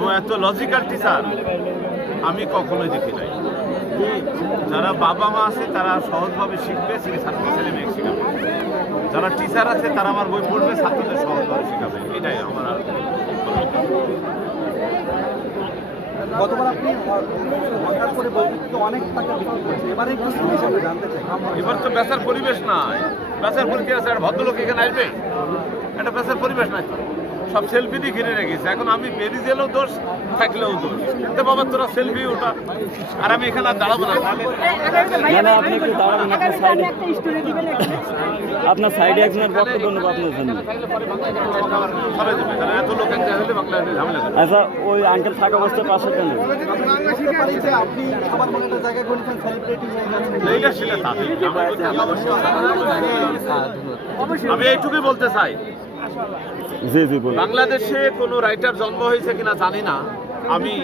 এবং এত logical teacher আমি কখনোই দেখি নাই। যারা বাবা মা আছে তারা সহজভাবে শিখবে, ছাত্র ছেলে মেয়ে শিখাবে। যারা টিচার আছে তারা আমার বই পড়বে, ছাত্রদের সহজভাবে শিখাবে। এটাই আমার আর গতবার আপনি হঠাৎ করে বই বিক্রি অনেক টাকা বিক্রি করছেন, এবারে একটু হিসাবে জানতে চাই। এবার তো বেচার পরিবেশ নাই। বেচার পরিবেশ আছে, একটা ভদ্রলোক এখানে আসবে, একটা বেচার পরিবেশ নাই তো। সব সেলফি দিয়ে ঘিরে রেখেছে। এখন আমি বেরিয়ে গেলেও দোষ, থাকলেও দোষ। তো বাবা তোরা সেলফি ওটা, আর আমি এখানে আর দাঁড়াবো না। না আপনি একটু দাঁড়াবেন, আপনার সাইডে, আপনার সাইডে একজনের বক্তব্য নেব আপনার জন্য। এত লোক একটা হলে বাংলা ঝামেলা করে। আচ্ছা, ওই আঙ্কেল থাকা অবস্থায় পাশে কেন? আপনি সবার মনে একটা জায়গা করে নিচ্ছেন, সেলিব্রিটি এইটা সেটা তাদের। আমি এইটুকুই বলতে চাই, জি জি বলুন। বাংলাদেশে কোনো রাইটার জন্ম হয়েছে কিনা জানি না। আমি